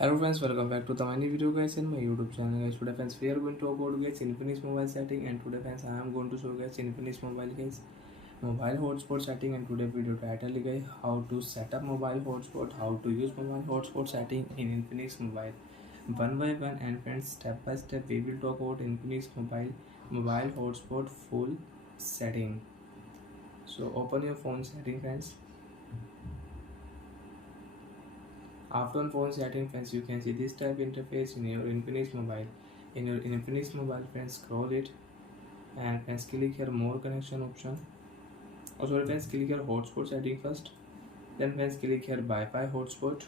Hello friends, welcome back to the new video guys in my YouTube channel guys. Today friends we are going to talk about guys Infinix mobile setting, and today friends I am going to show guys Infinix mobile guys mobile hotspot setting. And today video title guys how to set up mobile hotspot, how to use mobile hotspot setting in Infinix mobile one by one. And friends, step by step we will talk about Infinix mobile hotspot full setting. So open your phone setting friends. After on phone setting friends, you can see this type interface in your Infinix mobile. In your Infinix mobile friends, scroll it and friends click here more connection option. Also friends, click here hotspot setting first. Then friends click here Wi-Fi hotspot.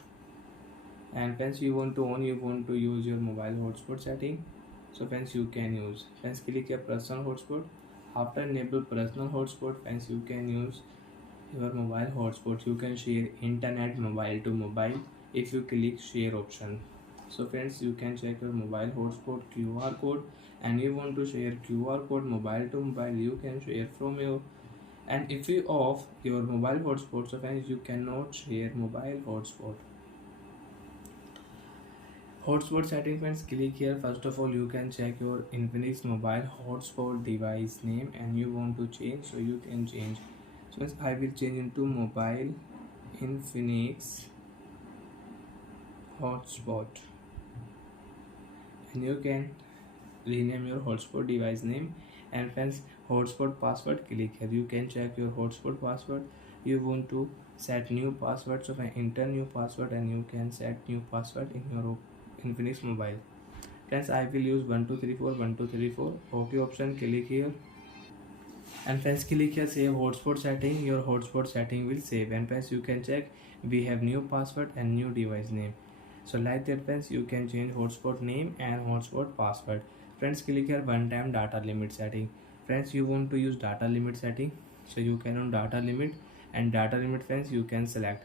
And friends, you want to use your mobile hotspot setting. So friends, you can use. Friends, click here personal hotspot. After enable personal hotspot friends, you can use your mobile hotspot. You can share internet mobile to mobile if you click share option. So friends, you can check your mobile hotspot QR code, and you want to share QR code mobile to mobile, you can share from your. And if you off your mobile hotspot, so friends, you cannot share mobile hotspot setting friends. Click here. First of all, you can check your Infinix mobile hotspot device name, and you want to change, so you can change. So I will change into mobile Infinix hotspot, and you can rename your hotspot device name. And friends, hotspot password, click here. You can check your hotspot password. You want to set new password, so enter new password, and you can set new password in your Infinix mobile. Friends, I will use 1234 OK option, click here. And friends, click here save hotspot setting. Your hotspot setting will save. And friends, you can check we have new password and new device name. So like that friends, you can change hotspot name and hotspot password. Friends, click here one time data limit setting. Friends, you want to use data limit setting, so you can on data limit. And data limit friends, you can select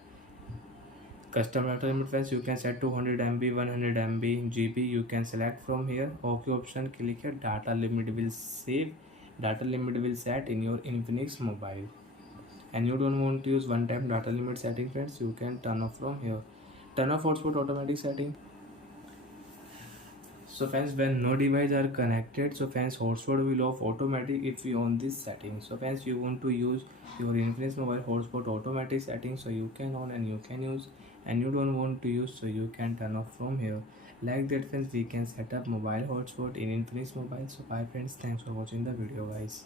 custom data limit friends. You can set 200 MB, 100 MB, GB. You can select from here. OK option, click here. Data limit will save. Data limit will set in your Infinix mobile. And you don't want to use one time data limit setting friends, you can turn off from here. Turn off hotspot automatic setting. So friends, when no device are connected, so friends, hotspot will off automatic if you on this setting. So friends, you want to use your Infinix mobile hotspot automatic setting, so you can on and you can use. And you don't want to use, so you can turn off from here. Like that friends, we can set up mobile hotspot in Infinix mobile. So bye friends, thanks for watching the video guys.